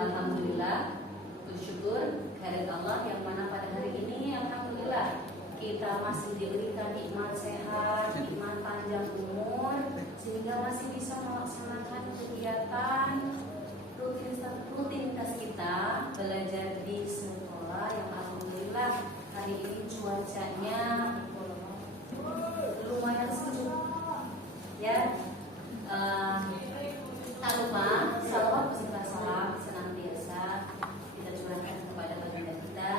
Alhamdulillah, bersyukur kehadirat Allah yang mana pada hari ini alhamdulillah kita masih diberikan nikmat sehat, nikmat panjang umur, sehingga masih bisa melaksanakan kegiatan rutinitas kita belajar di sekolah yang alhamdulillah hari ini cuacanya lumayan sejuk ya. Tak lupa salawat beserta salam senantiasa kita curahkan kepada baginda kita,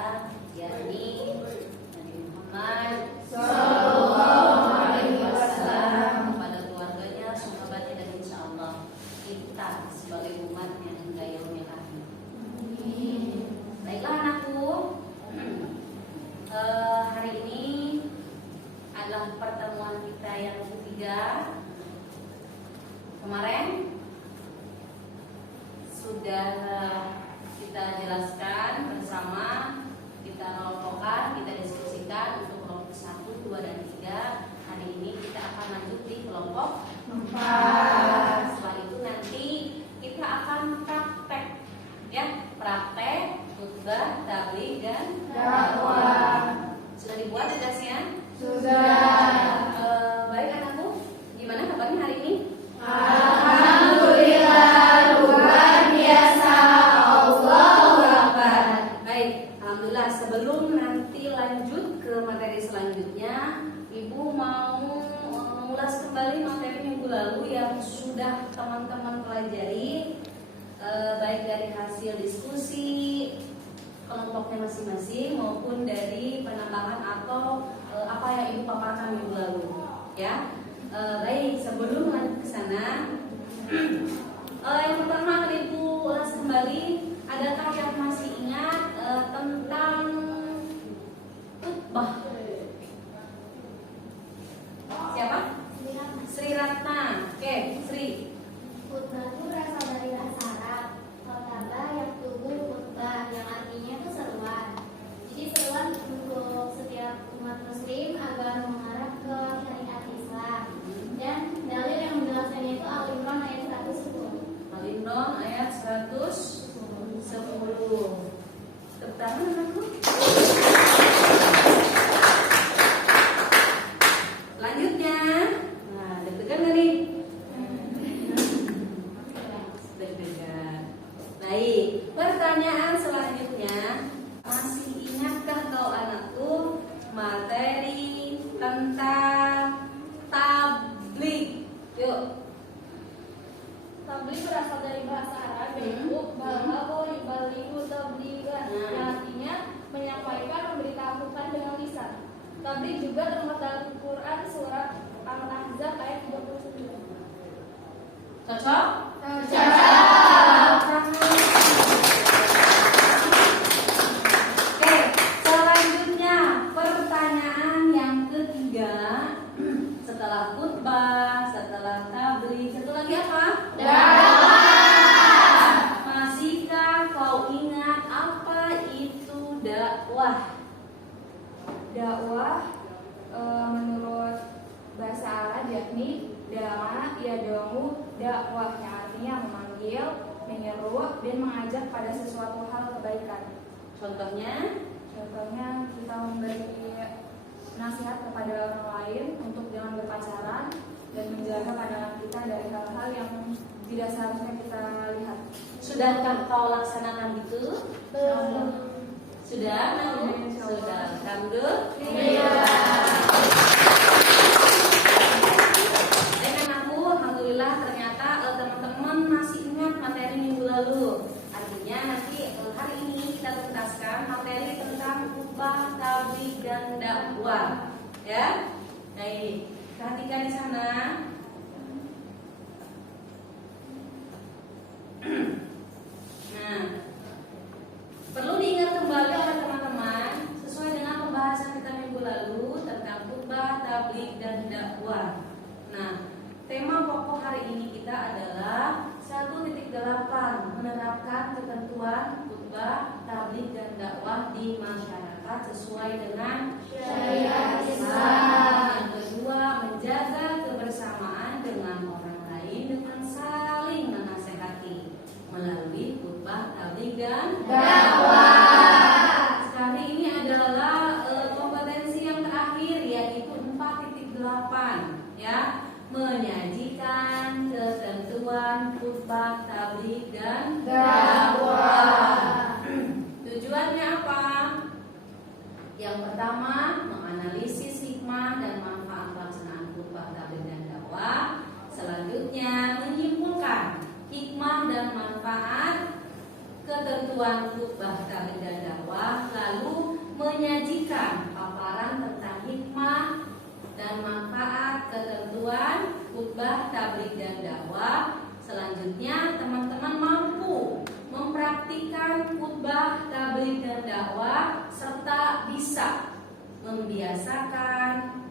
yakni Nabi Muhammad Sallallahu Alaihi Wasallam, kepada keluarganya, sahabatnya, dan insya Allah kita sebagai umatnya hingga yaumil akhir. Baiklah anakku, hari ini adalah pertemuan kita yang ketiga. Kemarin sudah kita jelaskan bersama, kita kelompokkan, kita diskusikan untuk kelompok 1, 2, dan 3. Hari ini kita akan lanjut di kelompok 4. Setelah itu nanti kita akan praktek ya, praktek khutbah, tabligh, dan dakwah. Sudah dibuat tugasnya? Sudah. Baik anakku, gimana kabarnya hari ini? Alhamdulillah, luar biasa, Allahu Akbar. Baik, alhamdulillah. Sebelum nanti lanjut ke materi selanjutnya, Ibu mau mengulas kembali materi minggu lalu yang sudah teman-teman pelajari, baik dari hasil diskusi kelompoknya masing-masing maupun dari penambahan atau apa yang Ibu paparkan minggu lalu, ya. Baik, sebelum lanjut ke sana, yang pertama akan Ibu ulas kembali. Adakah yang masih ingat tentang khutbah? Siapa? Sri Ratna. Oke, Sri. Khutbah itu berasal dari bahasa Arab. Khotbah yang tubuh khutbah, yang artinya itu seruan. Jadi seruan untuk setiap umat muslim agar mengarah ke syariat Islam. Dan dalil yang menjelaskannya itu Al-Imran ayat 110. Al-Imran ayat 110. Tepuk tangan anakku. Selanjutnya, nah, deg-degan nggak nih? Deg-degan. Baik, pertanyaan selanjutnya, masih ingatkah kau anakku materi tentang tabligh? Yuk. Tabligh berasal dari bahasa Arab yaitu balagha yubalighu tablighan, yang artinya menyampaikan, memberitahukan dengan lisan. Tabligh juga termuat dalam Quran surat Al-Ahzab ayat 29. Cocok? dakwah. Dakwah menurut bahasa Arab yakni da'a yad'u dakwah, yang artinya memanggil, menyeru, dan mengajak pada sesuatu hal kebaikan. Contohnya Kita memberi nasihat kepada orang lain untuk jangan berpacaran dan menjaga pandangan kita dari hal-hal yang tidak seharusnya kita lihat. Sudahkah kau laksanakan itu? Belum. Sudah? Insyaallah. Sudah. Alhamdulillah. Alhamdulillah ternyata teman-teman masih ingat materi minggu lalu. Artinya nanti hari ini kita tuntaskan materi tentang khutbah, tabligh, dan dakwah. Ya. Nah ini, perhatikan di sana. Nah, perlu diingat kembali oleh teman-teman sesuai dengan pembahasan kita minggu lalu tentang khutbah, tabligh, dan dakwah. Nah, tema pokok hari ini kita adalah 1.8, menerapkan ketentuan khutbah, tabligh, dan dakwah di masyarakat sesuai dengan syariat Islam. Yang kedua, menjaga kebersamaan dengan orang lain dengan saling menasehati melalui khutbah, tabligh, dan dakwah. Sekarang ini adalah kompetensi yang terakhir, yaitu 4.8, ya, menyajikan ketentuan khutbah, tabligh, dan dakwah. Tujuannya apa? Yang pertama, menganalisis hikmah dan manfaat pelaksanaan khutbah, tabligh, dan dakwah. Selanjutnya, menyimpulkan hikmah dan manfaat ketentuan khutbah, tabligh, dan dakwah, lalu menyajikan paparan tentang hikmah dan manfaat ketentuan khutbah, tabligh, dan dakwah. Selanjutnya, teman-teman mampu mempraktikkan khutbah, tabligh, dan dakwah serta bisa membiasakan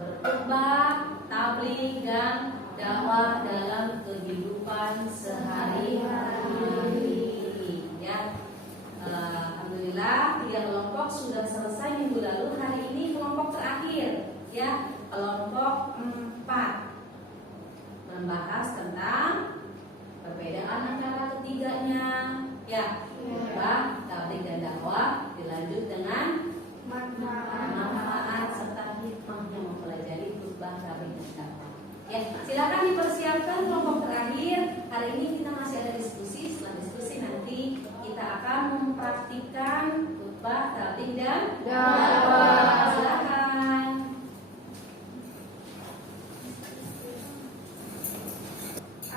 berkhutbah, tabligh, dan dakwah dalam kehidupan sehari-hari. Ya, alhamdulillah 3 kelompok sudah selesai minggu lalu. Hari ini kelompok terakhir, ya, kelompok 4 membahas tentang perbedaan antara ketiganya, ya, khutbah, tabligh, dan dakwah. Dilanjut dengan manfaat serta hikmah yang mempelajari khutbah, tabligh, dan dakwah. Ya, silakan dipersiapkan kelompok terakhir. Hari ini kita masih ada diskusi. Setelah diskusi nanti kita akan mempraktikkan khutbah, tabligh, dan dakwah. Silakan.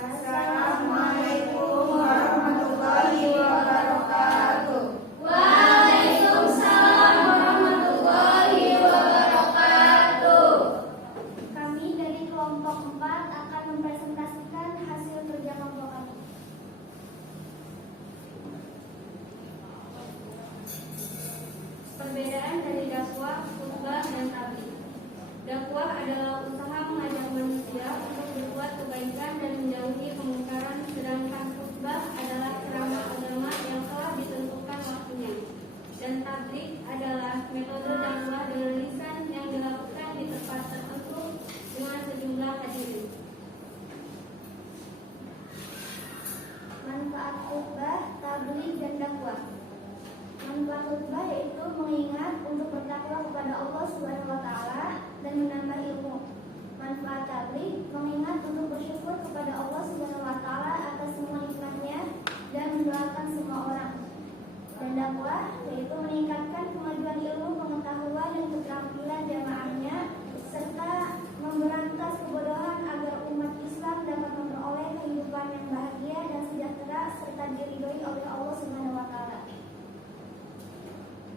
Assalamualaikum warahmatullahi wabarakatuh. Waalaikumsalam warahmatullahi wabarakatuh. Kami dari kelompok 4 akan mempresentasikan hasil kerja kelompok kami. Perbedaan dari dakwah, khutbah, dan tabligh. Dakwah adalah usaha mengajak manusia untuk berbuat kebaikan dan menjauhi kemungkaran, sedangkan khutbah adalah ceramah agama yang telah ditentukan waktunya. Dan tabligh adalah metode dakwah dengan lisan yang dilakukan di tempat tertentu dengan sejumlah hadirin. Manfaat khutbah, tabligh, dan dakwah. Manfaat khutbah yaitu mengingat untuk bertakwa kepada Allah Subhanahu wa taala dan menambah ilmu. Manfaat tabligh mengingat untuk bersyukur kepada Allah Subhanahu wa taala atas semua nikmatnya dan mendoakan semua orang. Dan dakwah yaitu meningkatkan kemajuan ilmu, pengetahuan, dan keterampilan jamaahnya serta memberantas kebodohan agar umat Islam dapat memperoleh kehidupan yang bahagia dan sejahtera serta diridhoi oleh Allah Subhanahu wa taala.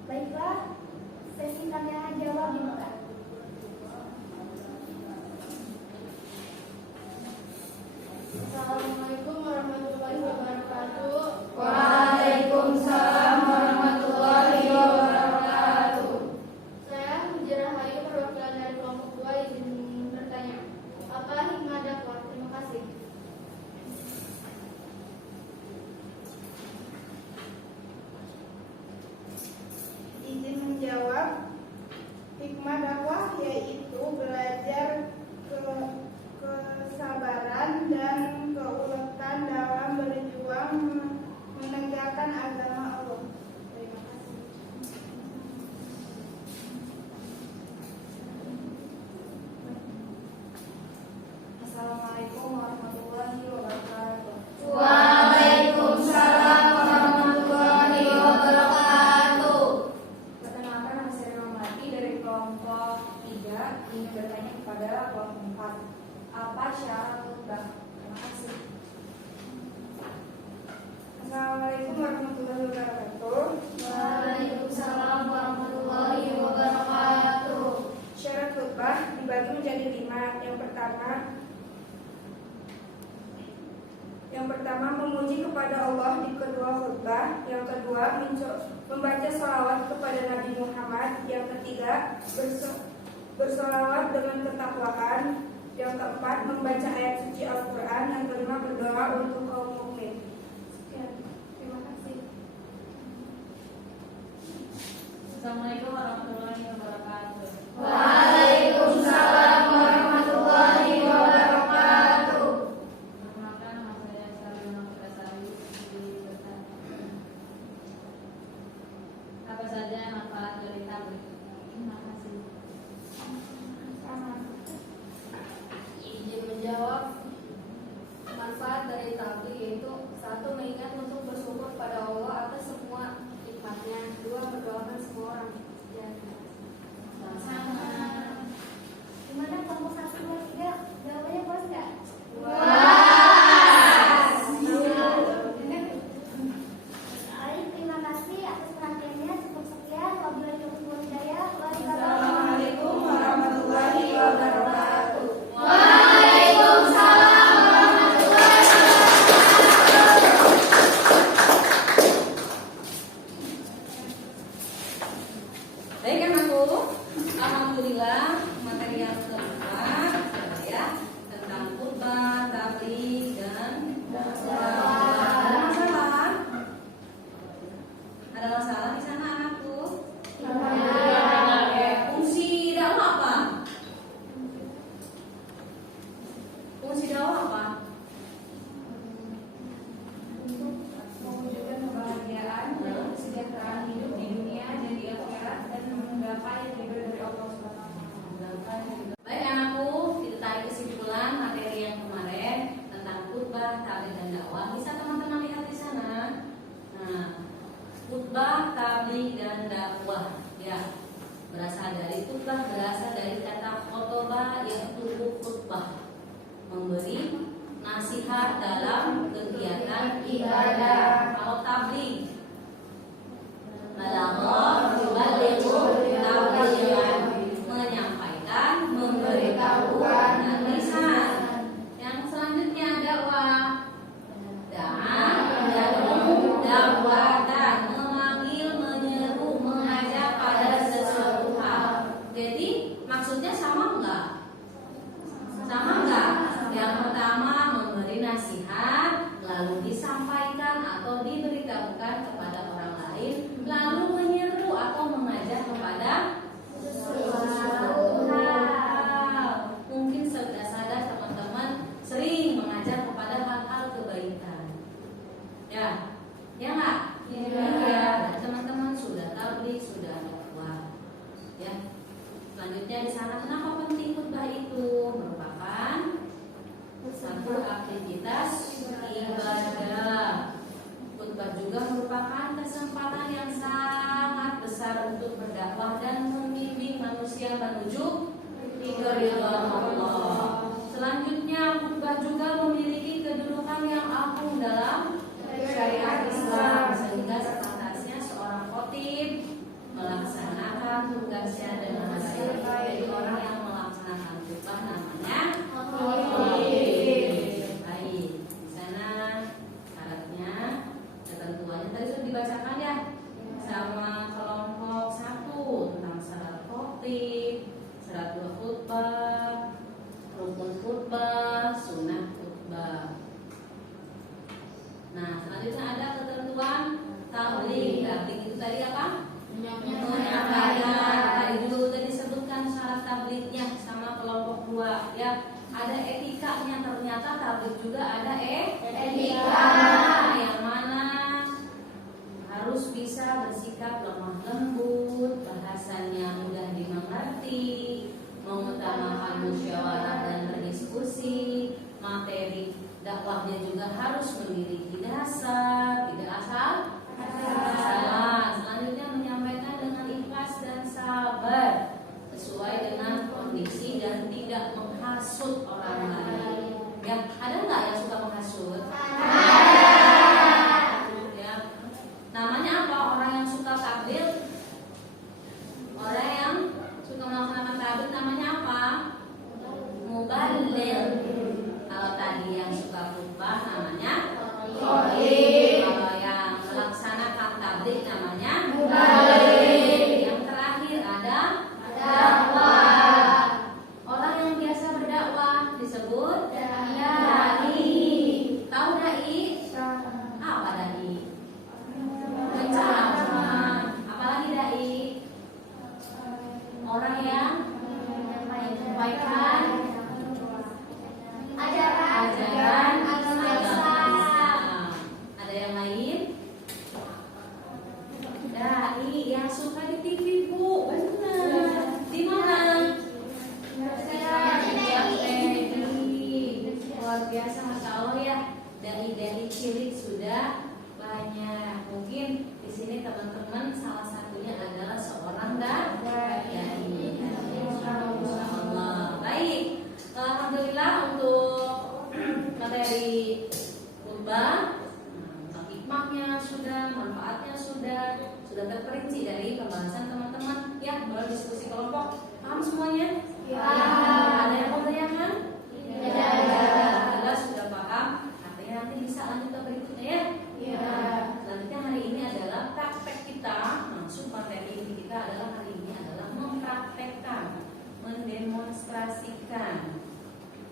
Baiklah, sesi tanya jawab dimulai. Assalamualaikum warahmatullahi wabarakatuh. Waalaikumsalam warahmatullahi wabarakatuh. Saya Hujrah Hayu, perwakilan dari kelompok 2, izin bertanya. Apa hikmah dakwah? Terima kasih. Hikmah dakwah yaitu belajar kesabaran dan keuletan dalam berjuang menegakkan agama Allah. Terima kasih. Assalamualaikum warahmatullahi wabarakatuh. Waalaikumsalam warahmatullahi wabarakatuh. Perkenalkan, nama saya Romati dari kelompok 3 ingin bertanya kepada kelompok 4. Apa syarat khutbah? Terima kasih. Assalamualaikum warahmatullahi wabarakatuh. Waalaikumsalam warahmatullahi wabarakatuh. Syarat khutbah dibagi menjadi 5. Yang pertama memuji kepada Allah di kedua khutbah. Yang kedua membaca sholawat kepada Nabi Muhammad. Yang ketiga bersolawat dengan ketakwaan. Yang keempat membaca ayat suci Al-Quran. Yang kelima berdoa untuk kaum mukmin. Sekian. Terima kasih. Assalamualaikum warahmatullahi wabarakatuh. Waalaikumsalam warahmatullahi wabarakatuh. Perkenalkan, nama saya Salima Putrasari dari Serta. Apa saja manfaat dari tablik? Terima kasih. Izin menjawab. Manfaat dari tabligh yaitu 1. Mengingat untuk bersyukur pada Allah atas semua nikmatnya. 2. Mendoakan semua orang. Ya. Sama. Gimana kelompok 1, 2, 3? Jawabannya puas nggak? Baik, terima kasih atas perhatiannya. Cukup sekian. Wabillahi taufiq wal hidayah. Assalamualaikum warahmatullahi wabarakatuh. Waalaikumsalam warahmatullahi wabarakatuh. Baik anakku, alhamdulillah materi yang keempat ya tentang khutbah, tabligh dan dakwah. Ada masalah? Ada masalah di sana anakku? Fungsi dakwah apa? Fungsi dakwah apa? Mewujudkan kebahagiaan dan kesejahteraan hidup di dunia dan di akhirat dan menggapai ridho dari Allah Subhanahu wa taala. Baik anakku, kita tarik kesimpulan materi yang kemarin tentang khutbah, tabligh dan dakwah. Bisa teman-teman lihat di sana. Nah, khutbah, tabligh dan dakwah ya. Berasal dari khutbah, berasal dari kata khotbah yaitu khutbah. Memberi nasihat dalam kegiatan ibadah. Kalau tabligh balagha yuballighu tablighan, menyampaikan, memberitahukan dan lisan. Yang selanjutnya dakwah. Da'a yad'u da'watan, memanggil, menyeru, mengajak pada sesuatu hal. Jadi maksudnya sama enggak? Sama enggak? Yang pertama memberi nasihat, lalu disampaikan atau diberitahukan kepada orang lain, lalu menyeru atau mengajak kepada sesuatu hal. Mungkin sudah sadar teman-teman sering mengajak kepada hal-hal kebaikan. Ya, ya nggak? Ya. Teman-teman sudah tabligh, sudah dakwah. Ya. Selanjutnya di sana kenapa penting khutbah itu? Merupakan satu aktivitas ibadah. Khutbah juga merupakan kesempatan yang sangat besar untuk berdakwah dan membimbing manusia menuju ridha Allah. Selanjutnya khutbah juga memiliki kedudukan yang agung dalam syariat Islam, sehingga sepantasnya seorang khatib melaksanakan tugasnya dengan baik. Jadi orang yang melaksanakan khutbah namanya khatib. Baik, di sana syaratnya, ketentuannya tadi sudah dibacakan ya sama kelompok 1 tentang syarat khatib, syarat khutbah, rukun khutbah, sunnah khutbah. Nah, selanjutnya ada ketentuan tabligh. Tabligh itu tadi apa? Menyampaikan. Tadi dulu kedua ya. Ada etikanya, ternyata tabligh juga ada Etika. yang mana harus bisa bersikap lemah lembut, bahasanya mudah dimengerti, mengutamakan musyawarah dan berdiskusi, materi dakwahnya juga harus memiliki dasar, tidak asal. Selanjutnya menyampaikan dengan ikhlas dan sabar sesuai dengan kondisi dan tidak menghasut orang lain. Ya, ada nggak yang suka menghasut? Ya, namanya apa? Orang yang suka tabligh, orang yang suka melaksanakan tabligh namanya apa? Muballigh. Kalau tadi yang suka khutbah namanya khatib. Kalau yang melaksanakan tabligh namanya muballigh. Yang terakhir ada dakwah. Orang yang biasa berdakwah disebut dai. Tahu dai? Apa dai? Penceramah. Apalagi dai? Orang yang menyampaikan ajaran agama Islam. Ada yang lain? Dai yang suka di TV, Bu. Benar. Di mana? Luar biasa, masya Allah ya. Dai cilik sudah banyak. Mungkin di sini teman-teman salah satunya adalah seorang dai. Insya Allah. Baik. Alhamdulillah untuk materi khutbah, hikmahnya sudah, manfaatnya sudah terperinci dari pembahasan teman-teman. Ya, boleh diskusi kelompok. Paham semuanya? Ya. Ada yang mau tanyakan? Ya. Jelas sudah paham. Artinya nanti bisa lanjut ke berikutnya ya. Ya. Selanjutnya hari ini adalah praktek kita. Maksud materi ini kita adalah hari ini adalah mempraktekkan, mendemonstrasikan,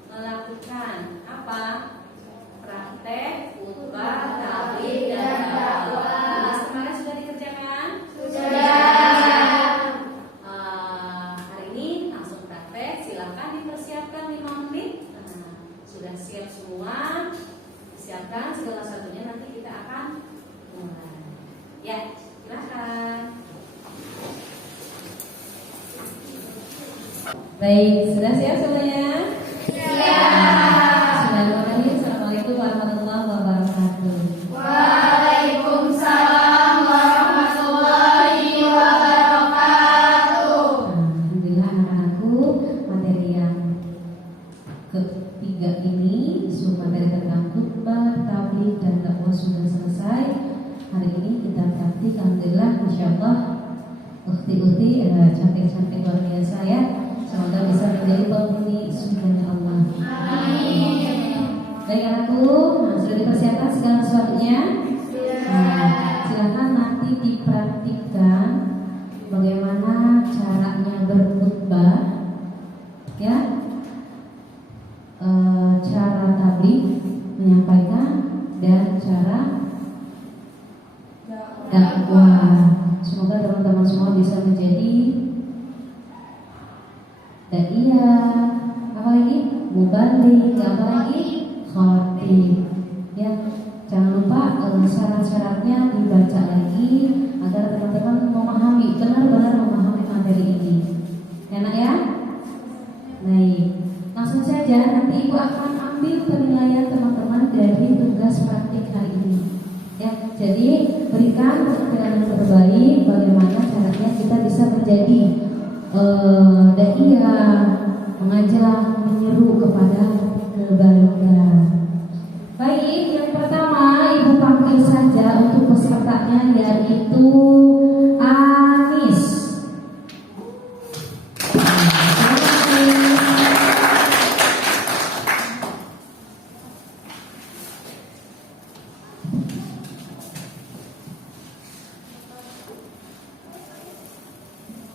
melakukan apa? Praktek khutbah, tabligh dan dakwah. Kemarin sudah dikerjakan? Hari ini langsung praktek. Silakan dipersiapkan 5 menit. Sudah siap semua? Siapkan segala satunya, nanti kita akan mulai. Ya, silakan. Baik, sudah siap semuanya? Bismillahirrahmanirrahim. Assalamualaikum warahmatullahi wabarakatuh. Waalaikumsalam warahmatullahi wabarakatuh. Alhamdulillah anak-anakku, materi yang ketiga ini, materi tentang khutbah, tabligh dan dakwah sudah selesai. Hari ini kita praktik, alhamdulillah, masya Allah, ukti-ukti cantik-cantik luar biasa ya. Semoga bisa menjadi penghuni surganya Allah. Amin. Baik anakku, sudah dipersiapkan segala sesuatunya? Silakan nanti dipraktikkan bagaimana caranya berkhutbah, ya, cara tabligh menyampaikan dan cara dakwah. Semoga teman-teman semua bisa menjadi daiyah, apalagi muballigh, apalagi khatib. Ya, jangan lupa syarat-syaratnya dibaca lagi agar teman-teman memahami, benar-benar memahami materi ini. Enak ya? Baik, langsung saja nanti Ibu akan ambil penilaian teman-teman dari tugas praktik hari ini. Ya, jadi berikan penilaian yang terbaik bagaimana caranya kita bisa menjadi daiyah, mengajak, menyeru kepada kebaikan. Baik, yang pertama Ibu panggil saja untuk pesertanya, yaitu Anis.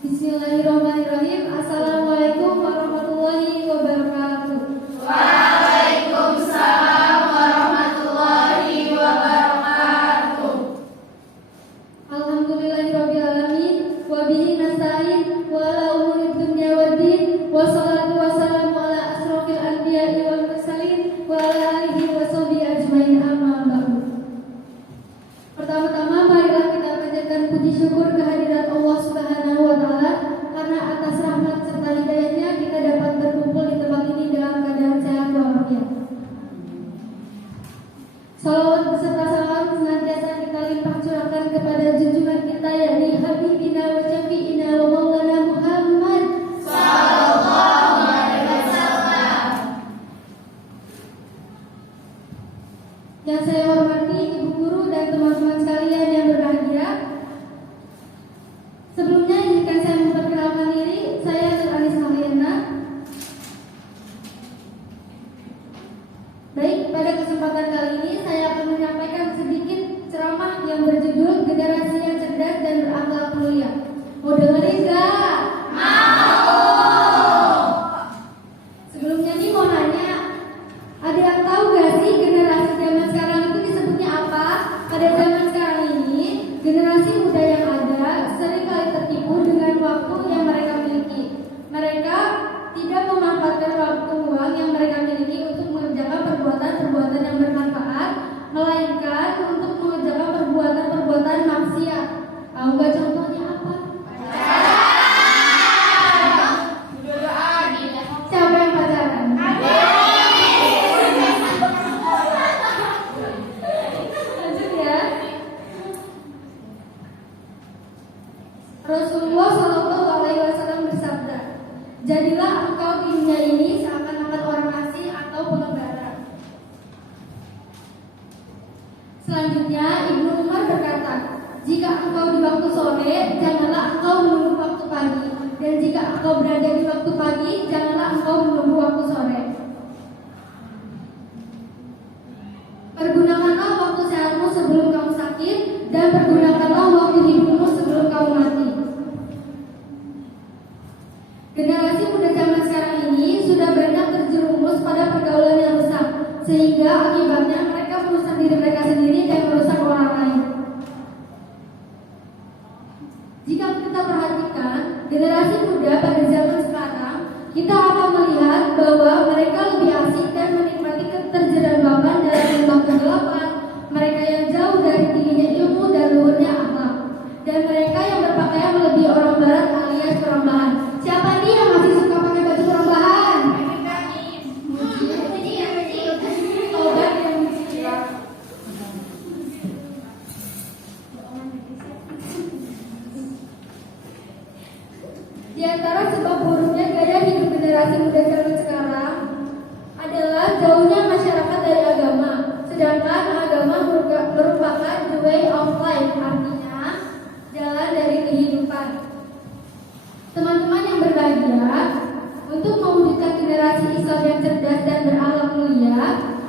Bismillahirrahmanirrahim. Assalamualaikum warahmatullahi wabarakatuh. Waalaikumsalam warahmatullahi wabarakatuh. Alhamdulillahirabbil alamin wa bihi nasta'in wa ala umuri dunya waddin wa salatu wassalamu ala Rasulullah Shallallahu Alaihi Wasallam bersabda, jadilah engkau di dunia ini seakan-akan orang asing atau pengembara. Selanjutnya Ibnu Umar berkata, jika engkau di waktu sore, janganlah engkau menunggu waktu pagi, dan jika engkau berada di waktu pagi, janganlah engkau menunggu waktu sore. Pergunakanlah waktu sehatmu sebelum kamu sakit, dan pergunakanlah waktu hidupmu sebelum kamu mati. Generasi muda zaman sekarang ini sudah banyak terjerumus pada pergaulan yang rusak, sehingga akibatnya mereka merusak diri mereka sendiri dan merusak orang lain. Jika kita perhatikan generasi muda pada zaman sekarang, kita akan melihat bahwa mereka lebih asik dan menikmati keterjerambaban dalam lembah kegelapan. Mereka yang jauh dari tingginya ilmu dan luhurnya akhlak, dan mereka yang berpakaian melebihi orang barat alias perambahan. Siapa nih yang masih suka pakai baju perambahan? Tobat yang di antara sebab buruknya gaya hidup generasi muda zaman sekarang adalah jauhnya masyarakat dari agama. Sedangkan agama merupakan the way of life, artinya jalan dari kehidupan. Teman-teman yang berbahagia, untuk mewujudkan generasi Islam yang cerdas dan berakhlak mulia,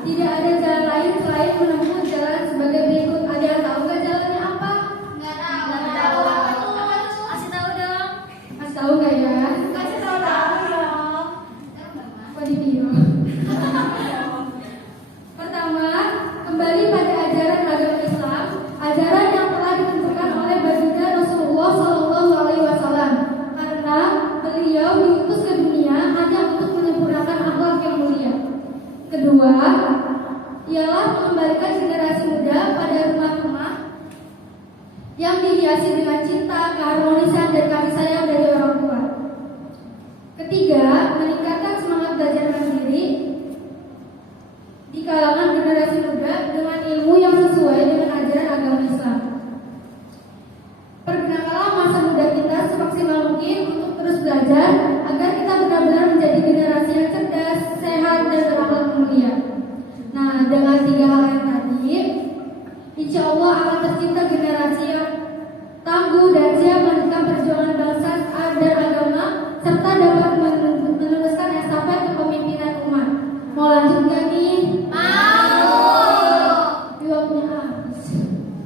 tidak ada jalan lain selain menempuh jalan sebagai berikut. Ada yang tahu nggak jalannya apa? Nggak tahu. Kasih tahu dong. Masih tahu nggak ya? Kasih tahu dong. Apa di video? Pertama, kembali pada ajaran agama Islam, ajaran yang telah ditentukan oleh baginda Rasulullah Shallallahu Alaihi Wasallam, karena beliau diutus ke dunia hanya untuk menyempurnakan akhlak yang mulia. Kedua, ialah mengembalikan generasi muda pada rumah-rumah yang dihiasi dengan cinta, keharmonisan, dan kasih sayang dari orang tua. Ketiga, meningkatkan semangat belajar mandiri di kalangan generasi muda dengan ilmu yang sesuai dengan ajaran agama Islam. Pergunakanlah masa muda kita semaksimal mungkin untuk terus belajar agar kita benar-benar menjadi generasi yang cerdas, sehat, dan berakhlak mulia. Nah, dengan 3 hal yang tadi, insya Allah akan tercipta generasi yang tangguh dan siap melanjutkan perjuangan bangsa dan agama, serta dapat meneruskan estafet kepemimpinan umat. Mau lanjut gak nih? Waktunya habis.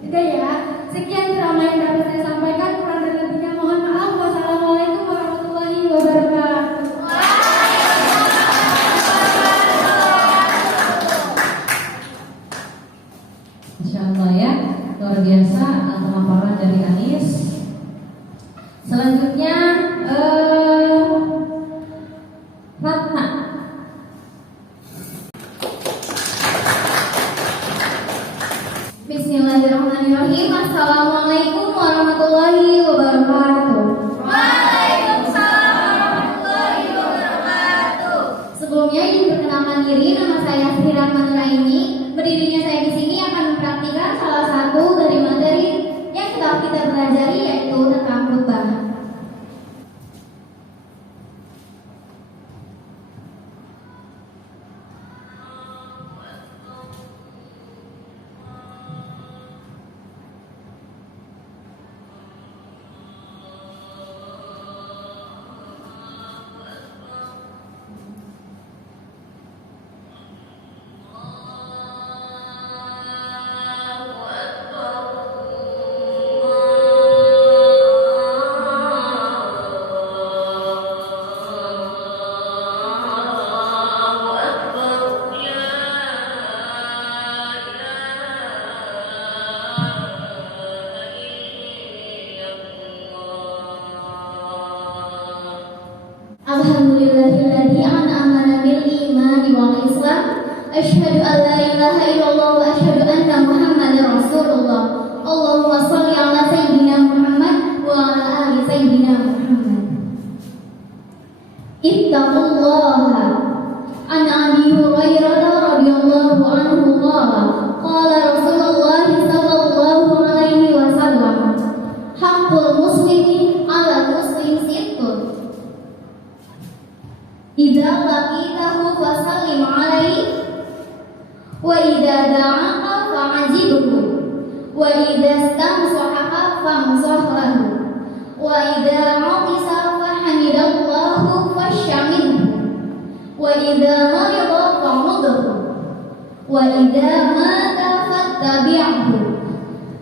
Udah ya, sekian ceramah yang dapat saya sampaikan. Kurang dan lebihnya mohon maaf. Wassalamualaikum warahmatullahi wabarakatuh. Insya Allah ya, luar biasa pemaparan dari Anis. Selanjutnya Ratna. Bismillahirrahmanirrahim. Assalamualaikum warahmatullahi wabarakatuh. Waalaikumsalam warahmatullahi wabarakatuh. Sebelumnya ingin perkenalkan diri, nama saya Sri Rahman Nuraini. Berdirinya saya di sini akan mempraktikkan salah satu dari materi yang telah kita pelajari, yaitu tentang khutbah. Alhamdulillahilladzi an'amana bil imani wal islam. Asyhadu an la ilaha illallah wa asyhadu anna Muhammadar Rasulullah. Allahumma shalli ala sayyidina Muhammad wa ala ali sayyidina Muhammad. Ittaqullaha. An Abi Hurairah radhiyallahu anhu qala qala Rasulullah sallallahu alaihi wasallam haqqul muslimi idza laqitahu fasallim alaihi wa idza da'aka fa'ajibhu wa idza istamsahaka famsah lahu wa idza 'atisa fahamidallahu fashamidhu wa idza marida fa'udhu wa idza mata fattabi'hu.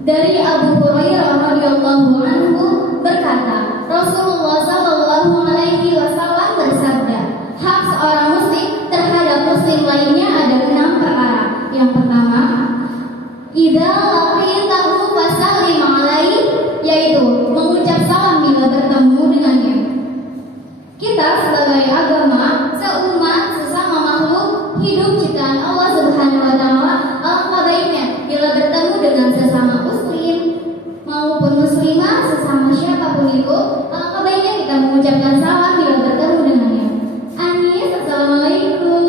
Dari Abu Hurairah radhiyallahu anhu berkata, Rasulullah sallallahu alaihi wasallam bersabda, hak seorang muslim terhadap muslim lainnya ada 6 perkara. Yang pertama, idza laqitahu fasallim alaihi, yaitu mengucap salam bila bertemu dengannya. Kita sebagai agama, seumat, sesama makhluk hidup ciptaan Allah Subhanahu wa taala, alangkah baiknya bila bertemu dengan sesama muslim maupun muslimah, sesama siapapun itu, alangkah baiknya kita mengucapkan salam bila bertemu dengannya. Anis, assalamualaikum.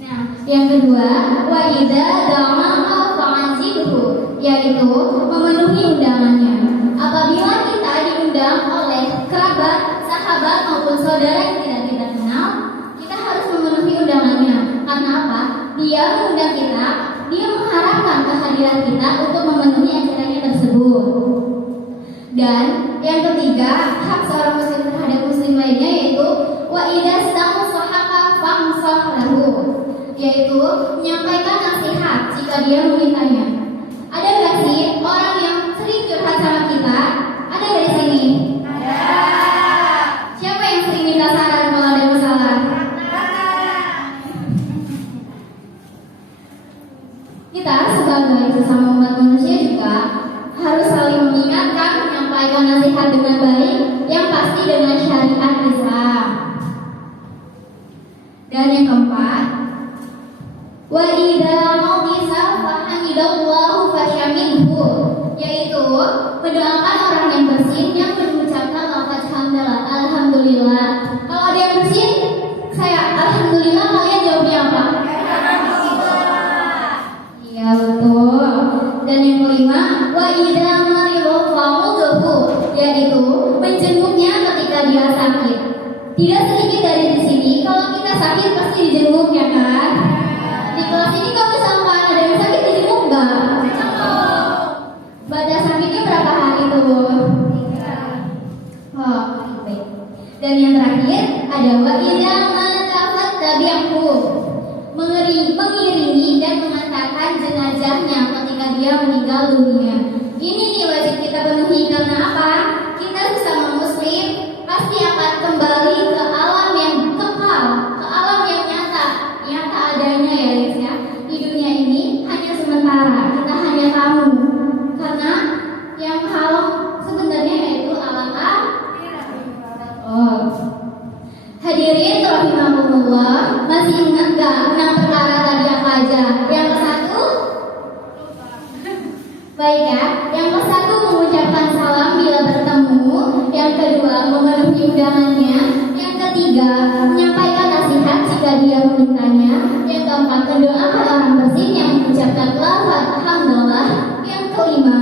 Nah, yang kedua, wa idza da'aka fa'ajibhu, yaitu memenuhi undangannya. Apabila kita diundang oleh kerabat, sahabat maupun saudara yang tidak kita kenal, kita harus memenuhi undangannya. Karena apa? Dia mengundang kita, dia mengharapkan kehadiran kita untuk memenuhi acaranya tersebut. Dan yang ketiga, hak seorang muslim terhadap muslim lainnya yaitu wa idza stamsahaka famsah lahu, yaitu menyampaikan nasihat jika dia memintanya. Ada nggak sih orang yang sering curhat sama kita? Ada dari sini? Ada. Siapa yang sering minta saran kalau ada masalah? Kita sebagai sesama umat manusia juga harus saling mengingatkan, menyampaikan nasihat dengan baik, yang pasti dengan syariat Islam. Dan yang keempat, wa idza qisa fahamidallahu fashamidhu, yaitu mendoakan orang yang bersin yang mengucapkan lafaz hamdalah, alhamdulillah. Kalau ada yang bersin, saya alhamdulillah, kalian jawabnya apa? Iya betul. Dan yang kelima, wa idza marida fa'udhu, yaitu menjenguknya ketika dia sakit. Tidak sedikit dari di sini kalau kita sakit pasti dijenguknya kan? Di kelas ini kamu sama ada yang sakit dijenguk enggak? Batas sakitnya berapa hari tuh? 3. Oh, baik. Dan yang terakhir ada wa idza mata fattabi'hu, mengiringi dan mengantarkan jenazahnya ketika dia meninggal dunia. Ini nih wajib kita penuhi, karena apa? Kita sesama muslim pasti akan kembali ke alam yang kekal, ke alam yang nyata adanya ya guys ya. Di dunia ini hanya sementara, kita hanya tamu. Karena yang halau sebenarnya yaitu alam akhirat. Oh. Hadirin rahimahumullah, masih ingat gak 6 perkara tadi apa aja? Yang ke-1? Baik ya. Yang ke-1 mengucapkan salam bila bertemu. Yang kedua memenuhi undangannya. Yang ketiga menyampaikan nasihat jika dia memintanya. Yang keempat mendoakan orang bersin yang mengucapkan lafaz hamdalah. Yang kelima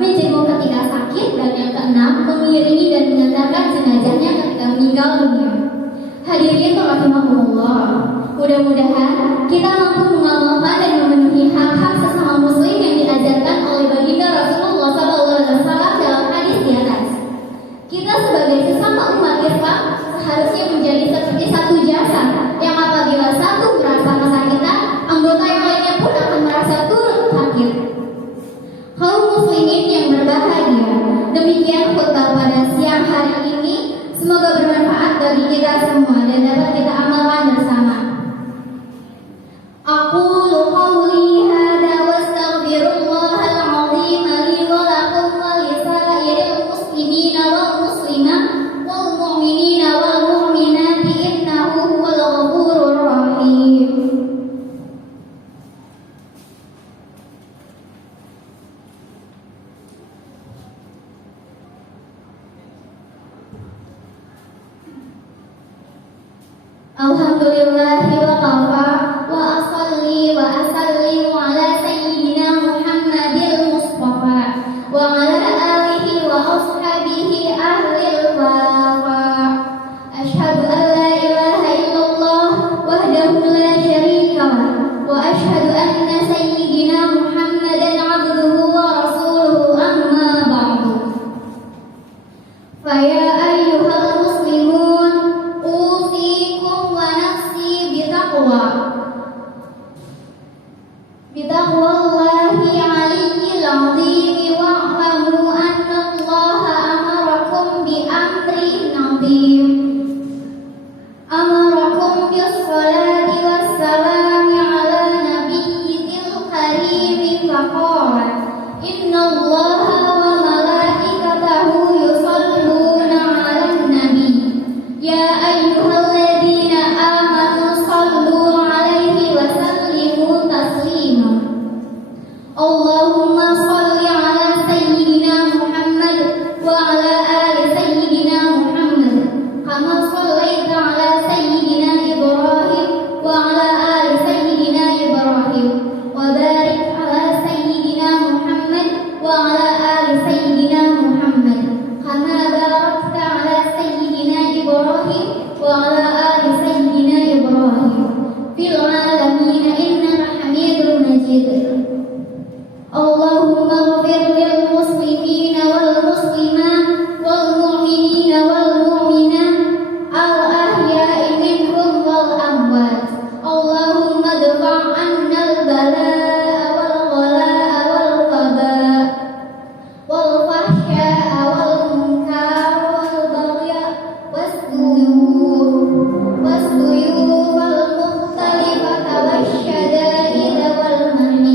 menjenguk ketika sakit. Dan yang keenam mengiringi dan mengantarkan jenazahnya ketika meninggal dunia. Hadirin rahimahumullah, mudah-mudahan kita mampu mengamalkan dan memenuhi hak-hak sesama muslim yang diajarkan oleh baginda Rasulullah SAW dalam hadis di atas. Kita sebagai sesama umat Islam seharusnya menjadi seperti satu jasad yang apabila satu merasa kesakitan, anggota yang lainnya pun akan merasa turut sakit. Kaum muslimin yang berbahagia, demikian khutbah pada siang hari ini. Semoga bermanfaat bagi kita semua dan dapat kita amalkan bersama. Aqulu qawli hadza wastaghfirullahal azim li wa lakum wa li sa'iril muslimina wal muslimat wal mu'minina wal mu'minati innahu huwal ghafurur rahim. Alhamdulillahi wa kafa wa asalli wa asallimu ala sayyidina Muhammadil Mustafa wa ala alihi wa ashabihi ahlil wafa. Asyhadu an la فيا أيها المسلمون أوصيكم ونفسي بتقوى الله العلي العظيم واعلموا أن الله أمركم بأمر عظيم أمركم بالصلاة والسلام على نبيه الكريم فقال إن الله وملائكته يصلون على النبي يا أيها الذين آمنوا صلوا عليه وسلموا تسليما اللهم صل على سيدنا محمد وعلى آل سيدنا محمد كما صليت على سيدنا إبراهيم وعلى آل سيدنا إبراهيم وبارك على سيدنا محمد وعلى آل سيدنا محمد كما باركت على سيدنا إبراهيم وعلى آل سيدنا إبراهيم في العالمين إنك حميد مجيد اللهم اغفر للمسلمين والمسلمات والمؤمنين والمؤمنات الأحياء منهم والأموات اللهم ادفع عنا البلاء والغلاء والوباء والفحشاء والمنكر والبغي والسيوف المختلفة والشدائد والمحن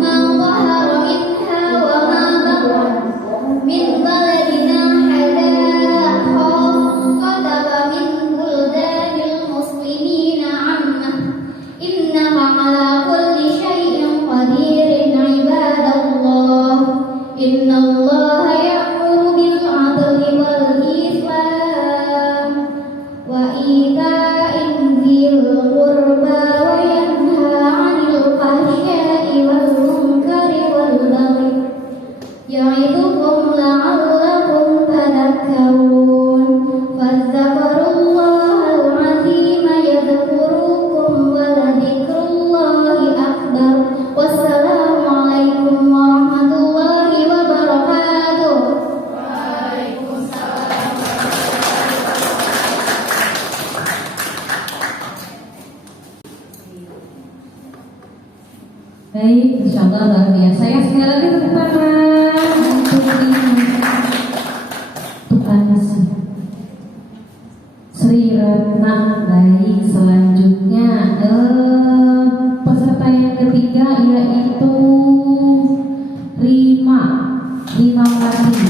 ما ظهر منها وما بطن من بلدنا خاصة ومن بلدان المسلمين عامة إنه على كل شيء قدير عباد الله إن الله يأمر بالعدل والإحسان وإيتاء ذي القربى وينهى عن الفحشاء والمنكر والبغي يعظكم لعلكم تذكرون فاذكروا الله العظيم يذكركم ولذكر الله أكبر والسلام عليكم ورحمة الله وبركاته. Baik, insya Allah luar biasa ya. Sekali lagi tepuk tangan untuk Anas Sri Retna. Baik, selanjutnya peserta yang ketiga yaitu Rima Martin.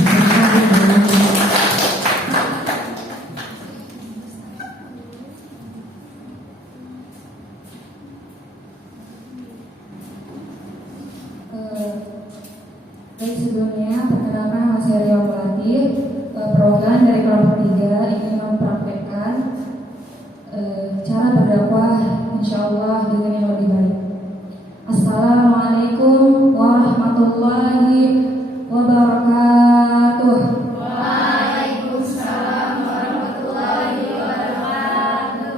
Baik, sebelumnya perkenalkan saya Rio Melati, perwakilan dari kelompok 3 ingin mempraktekkan cara berdakwah insyaallah dengan yang lebih baik. Assalamualaikum warahmatullahi wabarakatuh. Waalaikumsalam warahmatullahi wabarakatuh.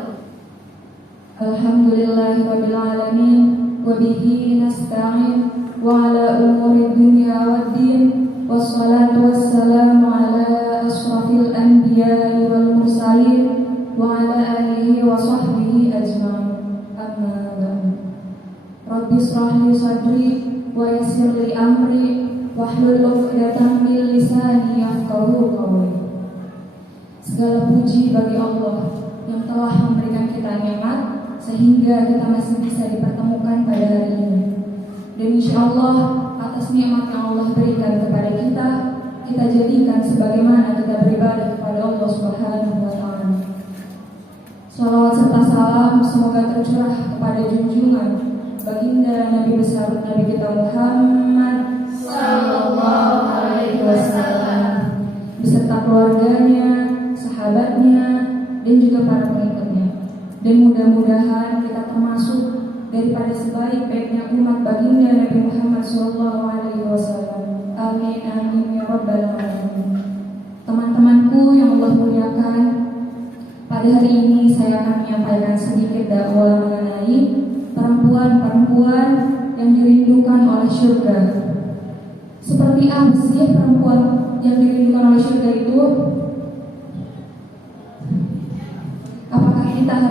Alhamdulillahirabbil alamin wa bihi nasta'in wa ala umuri dunya waddin wassalatu wassalamu ala asrafil anbiya'i wal mursalin wa ala alihi wa sahbihi ajma'in. Amma ba'du. Rabbi shrah li sadri wa yassir li amri wahlul 'uqdatam min lisani yafqahu qawli. Segala puji bagi Allah yang telah memberikan kita nikmat sehingga kita masih bisa dipertemukan pada hari ini. Dan insya Allah atas nikmat yang Allah berikan kepada kita jadikan sebagaimana kita beribadah kepada Allah Subhanahu wa Ta'ala. Salawat serta salam semoga tercurah kepada junjungan baginda Nabi besar Nabi kita Muhammad Sallallahu Alaihi Wasallam beserta keluarganya, sahabatnya, dan juga para pengikutnya. Dan mudah-mudahan kita termasuk daripada sebaik-baiknya umat baginda Nabi Muhammad Sallallahu Alaihi Wasallam. Amin amin ya rabbal alamin. Teman-temanku yang Allah muliakan, pada hari ini saya akan menyampaikan sedikit dakwah mengenai perempuan-perempuan yang dirindukan oleh surga. Seperti apa sih perempuan yang dirindukan oleh surga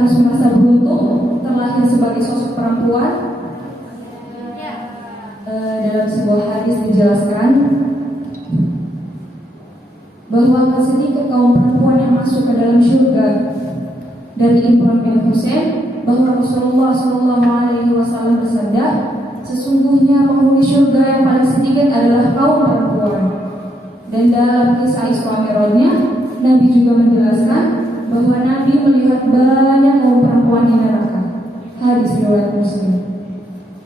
harus merasa beruntung terlahir sebagai sosok perempuan? Dalam sebuah hadis dijelaskan bahwa akan sedikit kaum perempuan yang masuk ke dalam surga. Dari Imran bin Husain bahwa Rasulullah SAW bersabda, sesungguhnya penghuni surga yang paling sedikit adalah kaum perempuan. Dan dalam kisah Isra Mi'rajnya, Nabi juga menjelaskan bahwa Nabi melihat banyak kaum perempuan di neraka. Hadis riwayat Muslim.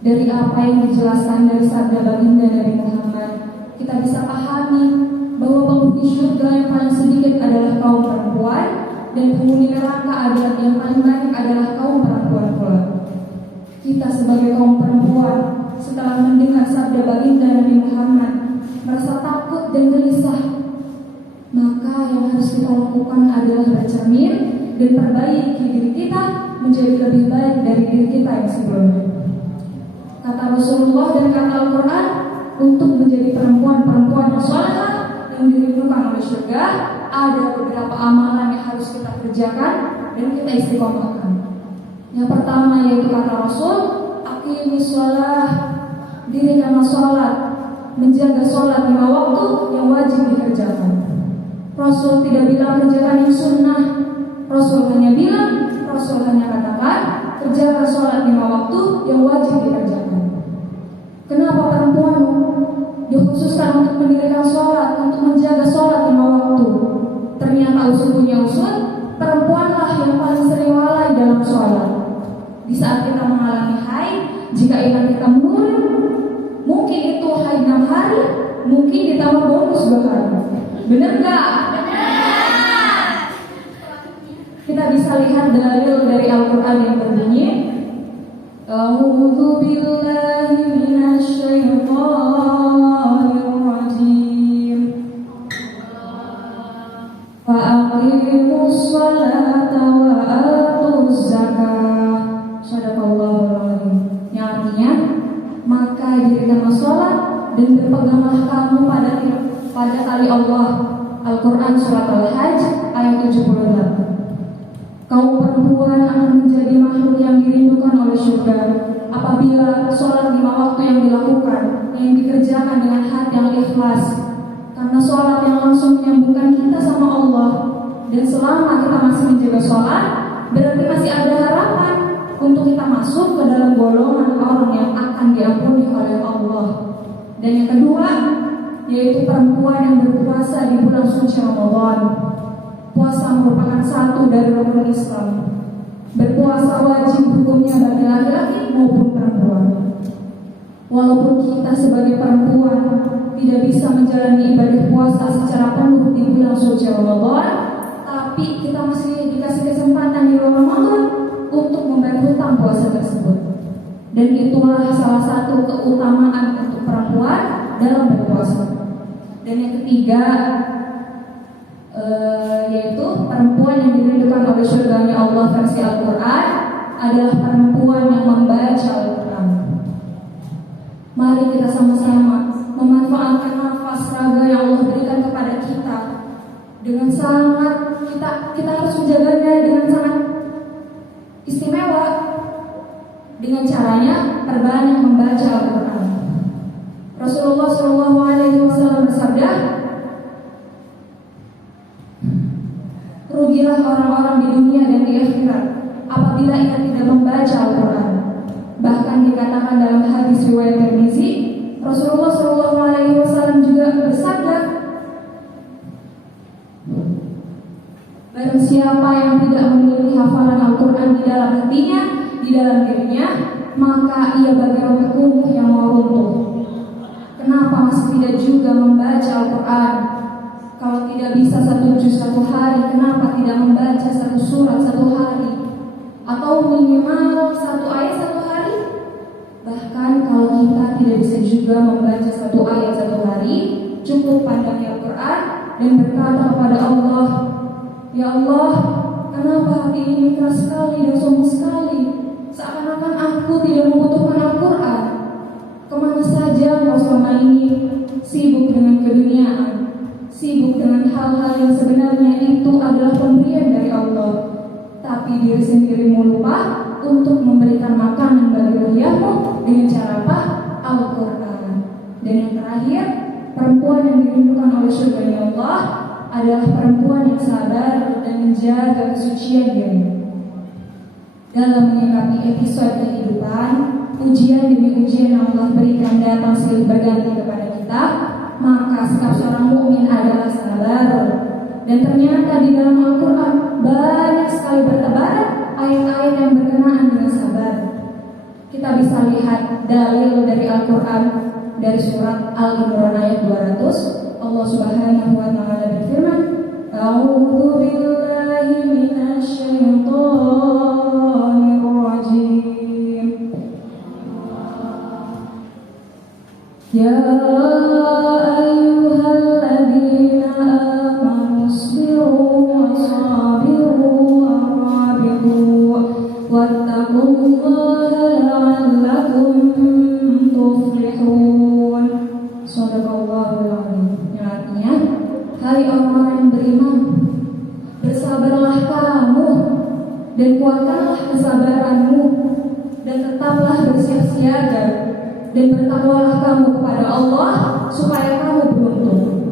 Dari apa yang dijelaskan dari sabda baginda Nabi Muhammad, kita bisa pahami bahwa penghuni surga yang paling sedikit adalah kaum perempuan dan penghuni neraka adalah yang paling banyak adalah kaum perempuan pula. Kita sebagai kaum perempuan setelah mendengar sabda baginda Nabi Muhammad merasa takut dan gelisah, maka yang harus kita lakukan adalah bercermin dan perbaiki diri kita menjadi lebih baik dari diri kita yang sebelumnya. Kata Rasulullah dan kata Al-Quran, untuk menjadi perempuan-perempuan yang salehah yang dirindukan oleh surga, ada beberapa amalan yang harus kita kerjakan dan kita istiqomahkan. Yang pertama yaitu kata Rasul, aqimis shalah, dirikanlah sholat, menjaga sholat 5 waktu yang wajib dikerjakan. Rasul tidak bilang kerjakan yang sunnah. Rasul hanya katakan kerjakan sholat 5 waktu yang wajib dikerjakan. Kenapa perempuan dikhususkan untuk mendirikan sholat, untuk menjaga sholat 5 waktu? Ternyata usut punya usut, perempuanlah yang paling sering lalai dalam sholat. Di saat kita mengalami haid, jika iman kita menurun, mungkin itu haid 6 hari, mungkin ditambah bonus 2 hari. Benar nggak? Kita bisa lihat dalil dari Al-Quran yang berbunyi, A'udzu billahi minasyaitonir rajim. Faqimus sholata wa atuz zakah. Shadaqallahul adzim. Yang artinya, maka dirikanlah sholat dan berpeganglah kamu pada tali Allah. Al-Quran surat Al-Hajj ayat 78. Kaum perempuan akan menjadi makhluk yang dirindukan oleh surga apabila sholat 5 waktu yang dilakukan, yang dikerjakan dengan hati yang ikhlas. Karena sholat yang langsung menyambungkan kita sama Allah. Dan selama kita masih menjaga sholat, berarti masih ada harapan untuk kita masuk ke dalam golongan orang yang akan diampuni oleh Allah. Dan yang kedua, yaitu perempuan yang berpuasa di bulan suci Ramadan. Puasa merupakan satu dari rukun Islam. Berpuasa wajib hukumnya bagi laki-laki maupun perempuan. Walaupun kita sebagai perempuan tidak bisa menjalani ibadah puasa secara penuh di bulan suci Ramadan, tapi kita masih dikasih kesempatan di bulan Ramadan untuk membayar hutang puasa tersebut. Dan itulah salah satu keutamaan untuk perempuan dalam berpuasa. Dan yang ketiga, yaitu perempuan yang dirindukan oleh surganya Allah versi Al-Quran adalah perempuan yang membaca Al-Quran. Mari kita sama-sama memanfaatkan nafas raga yang Allah berikan kepada kita dengan sangat kita harus menjaganya dengan sangat istimewa. Dengan caranya perbanyak membaca Al-Quran. Rasulullah SAW bersabda, rugilah orang-orang di dunia dan di akhirat apabila ia tidak membaca Al-Quran. Bahkan dikatakan dalam hadis riwayat Tirmizi, Rasulullah SAW juga bersabda, barang siapa yang tidak memiliki hafalan Al-Quran di dalam hatinya, di dalam dirinya, maka ia bagaikan kumuh yang mau runtuh. Kenapa masih tidak juga membaca Al-Quran? Kalau tidak bisa 1 juz 1 hari, kenapa tidak membaca 1 surat 1 hari? Atau minimal 1 ayat 1 hari? Bahkan kalau kita tidak bisa juga membaca 1 ayat 1 hari, cukup pandangi Al-Quran dan berkata kepada Allah, ya Allah, kenapa hati ini keras sekali dan sombong sekali? Seakan-akan aku tidak membutuhkan Al-Quran. Kemana saja engkau selama ini? Sibuk dengan keduniaan, sibuk dengan hal-hal yang sebenarnya itu adalah pemberian dari Allah. Tapi diri sendirimu lupa untuk memberikan makanan bagi ruhiyahmu dengan cara apa? Al-Quran. Dan yang terakhir, perempuan yang dirindukan oleh surga Allah adalah perempuan yang sabar dan menjaga kesucian dirinya. Dalam menyikapi episode kehidupan, ujian demi ujian yang Allah berikan datang silih berganti kepada kita, maka sikap seorang mukmin adalah sabar. Dan ternyata di dalam Al-Quran banyak sekali bertebaran ayat-ayat yang berkenaan dengan sabar. Kita bisa lihat dalil dari Al-Quran dari surat Al-Imran ayat 200. Allah Subhanahu wa taala berfirman, "A'udzu billahi minasy syaithanir rajim. Ya ayyuhalladzina amanu isbiru wa sabiru wa rabitu wattaqullaha la'allakum tuflihun." Shadaqallahul adzim. Yang artinya, hai orang-orang yang beriman, bersabarlah kamu dan kuatkanlah kesabaranmu dan tetaplah bersiap siaga dan bertakwalah kamu kepada Allah supaya kamu beruntung.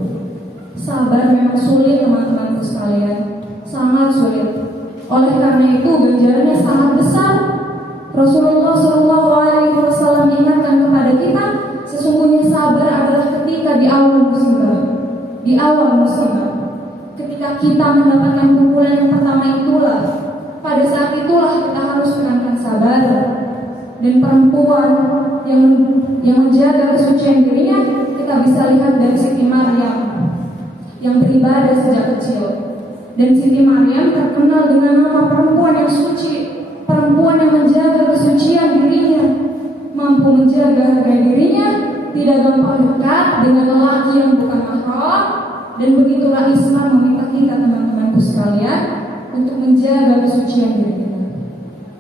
Sabar memang sulit teman-temanku sekalian, sangat sulit. Oleh karena itu ganjarannya sangat besar. Rasulullah SAW ingatkan kepada kita, sesungguhnya sabar adalah ketika di awal musibah. Di awal musibah, ketika kita mendapatkan pukulan yang pertama itulah, pada saat itulah kita harus menahan sabar. Dan perempuan yang menjaga kesucian dirinya, kita bisa lihat dari Siti Maryam yang beribadah sejak kecil. Dan Siti Maryam terkenal dengan nama perempuan yang suci, perempuan yang menjaga kesucian dirinya, mampu menjaga harga dirinya, tidak gampang dekat dengan lelaki yang bukan mahram. Dan begitulah Islam meminta kita teman-temanku sekalian untuk menjaga kesucian diri kita.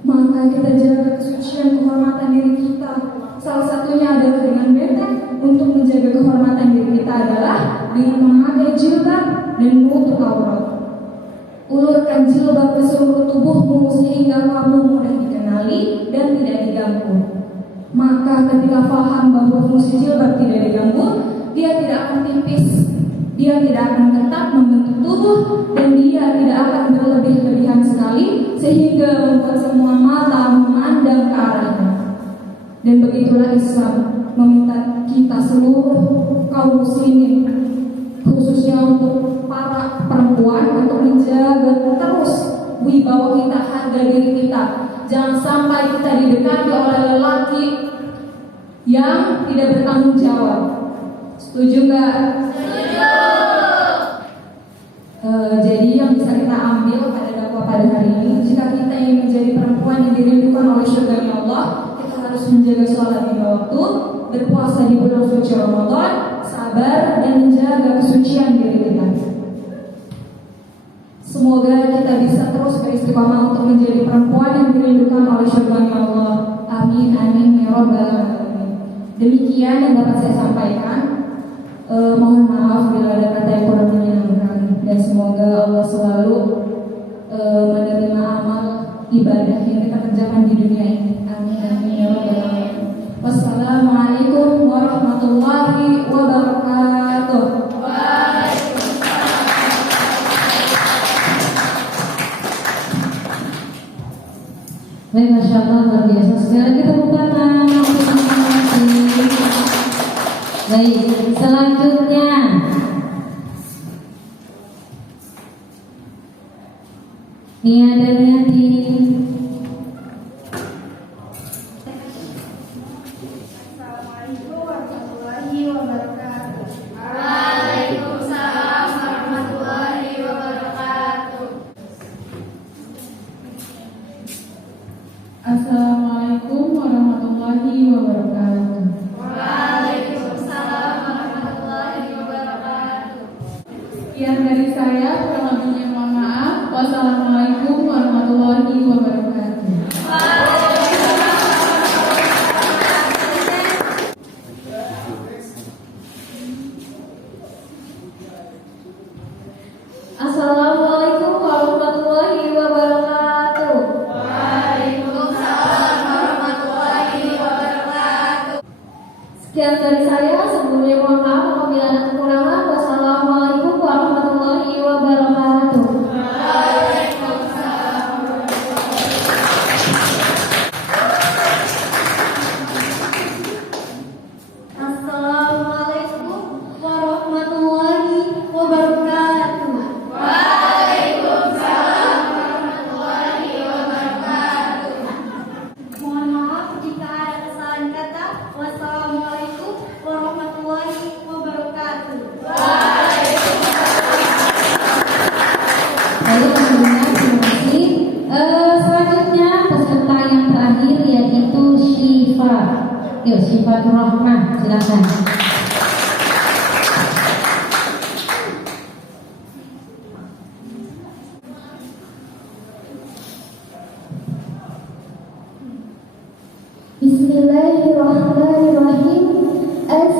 Maka kita jaga kesucian kehormatan diri kita. Salah satunya adalah dengan benteng. Untuk menjaga kehormatan diri kita adalah dengan memakai jilbab dan menutup aurat. Ulurkan jilbab ke seluruh tubuhmu sehingga kamu mudah dikenali dan tidak diganggu. Maka ketika paham bahwa fungsi jilbab tidak diganggu, dia tidak akan tipis, dia tidak akan ketat membentuk tubuh, dan dia tidak akan berlebih-lebihan sekali sehingga membuat semua mata memandang ke arahnya. Dan begitulah Islam meminta kita seluruh kaum muslimin, khususnya untuk para perempuan, untuk menjaga terus wibawa kita, harga diri kita. Jangan sampai kita didekati oleh lelaki yang tidak bertanggung jawab. Setuju nggak? Setuju. Jadi yang bisa kita ambil pada dakwah pada hari ini, jika kita ingin menjadi perempuan yang dirindukan oleh surga Allah, kita harus menjaga sholat lima waktu, berpuasa di bulan suci Ramadan, sabar dan menjaga kesucian diri kita. Semoga kita bisa terus beristiqomah untuk menjadi perempuan yang dirindukan oleh surga Allah. Amin amin ya rabbal alamin. Demikian yang dapat saya sampaikan. Mohon maaf bila ada kata yang kurang menyenangkan, dan semoga Allah selalu menerima amal ibadah yang kita kerjakan di dunia ini. Amin amin ya rabbal alamin. Wassalamualaikum warahmatullahi wabarakatuh. Baik, Masya Allah, luar biasa. Sekarang kita buka tangan. Baik, selanjutnya Nia dan Niati. Assalamualaikum warahmatullahi wabarakatuh. Waalaikumsalam warahmatullahi wabarakatuh. Assalamualaikum warahmatullahi wabarakatuh. Waalaikumsalam warahmatullahi wabarakatuh. Sekian dari saya, kurang lebihnya mohon maaf. Wassalamualaikum warahmatullahi wabarakatuh. Assalamualaikum warahmatullahi wabarakatuh.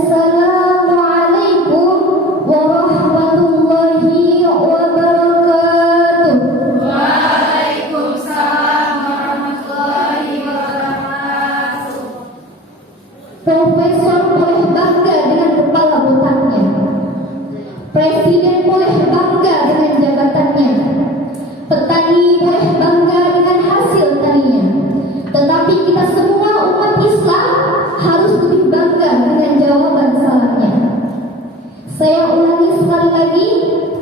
Assalamualaikum warahmatullahi wabarakatuh. Waalaikumsalam warahmatullahi wabarakatuh. Profesor boleh bangga dengan kepala botaknya. Presiden boleh bangga dengan jabatannya. Petani boleh bangga dengan hasil taninya. Tetapi kita semua umat Islam harus lebih bangga dengan jawaban salahnya. Saya ulangi sekali lagi.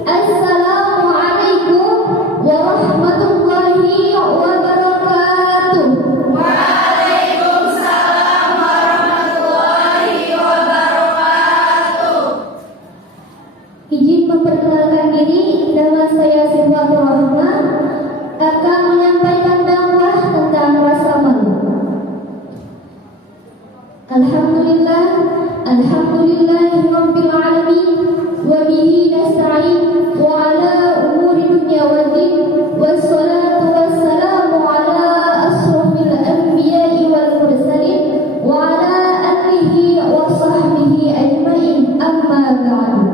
Assalamualaikum warahmatullahi wabarakatuh. Waalaikumsalam warahmatullahi wabarakatuh. Izin memperkenalkan diri, nama saya Sifwatul Rahman, akan menyampaikan dakwah tentang rasa malu. Alhamdulillah, alhamdulillahirabbil alamin, wa bihi nasta'in wa ala umuri dunya waddin, wassalatu wassalamu ala asrofil anbiya'i wal mursalin wa ala alihi wa sahbihi ajma'in, amma ba'du.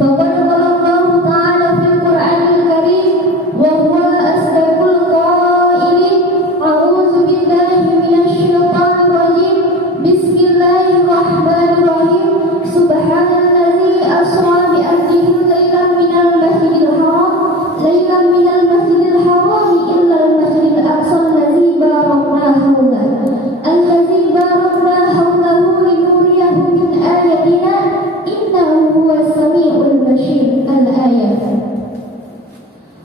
فقد قال الله تعالى في القرآن الكريم وهو أصدق القائلين أعوذ بالله من الشيطان الرجيم بسم الله الرحمن الرحيم سبحان الذي أسرى بعبده ليلا من المسجد الحرام إلى المسجد الأقصى الذي باركنا حوله لنريه من آياتنا إنه هو السميع البشير. الآية.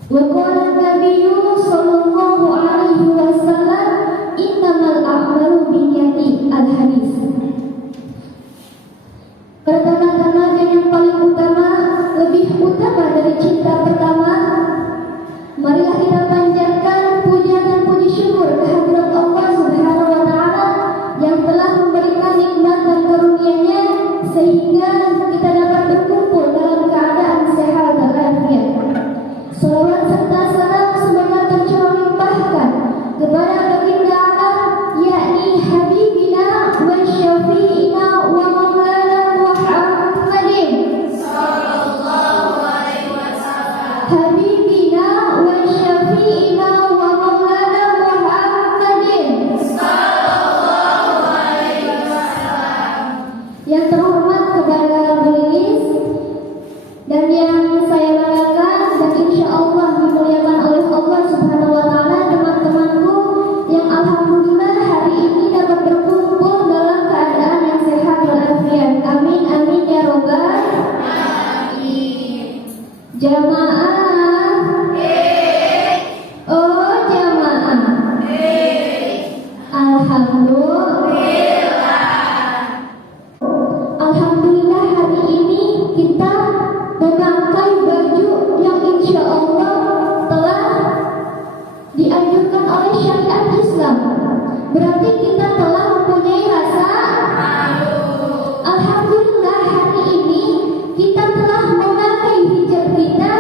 وقال النبي صلى الله عليه وسلم إنما الأعمال بالنيات. الحديث. Pertama-tama dan yang paling utama, lebih utama dari cinta pertama, marilah kita panjatkan puja dan puji syukur kehadirat Allah Subhanahu wa Ta'ala yang telah memberikan nikmat dan karunia-Nya sehingga kita dapat berkumpul dalam keadaan sehat dan walafiat. Salawat serta salam semoga tercurah limpahkan kepada baginda Allah, yakni Habibina wa Syafi'ina wa Maulana Muhammadin Sallallahu alaihi wasallam. Habibina wa Syafi'ina wa Maulana Muhammadin. Sallallahu alaihi wasallam. Yang terhormat kepada Majelis dan yang saya banggakan dan insya Allah dimuliakan oleh Allah Subhanahu wa Ta'ala, teman-temanku yang alhamdulillah hari ini dapat berkumpul dalam keadaan yang sehat walafiat. Amin amin ya robbal Amin. jamaah. Oh jamaah. Alhamdulillah hari ini kita memakai baju yang insya Allah telah dianjurkan oleh syariat Islam. Berarti kita telah mempunyai rasa malu. Alhamdulillah hari ini kita telah memakai hijab kita,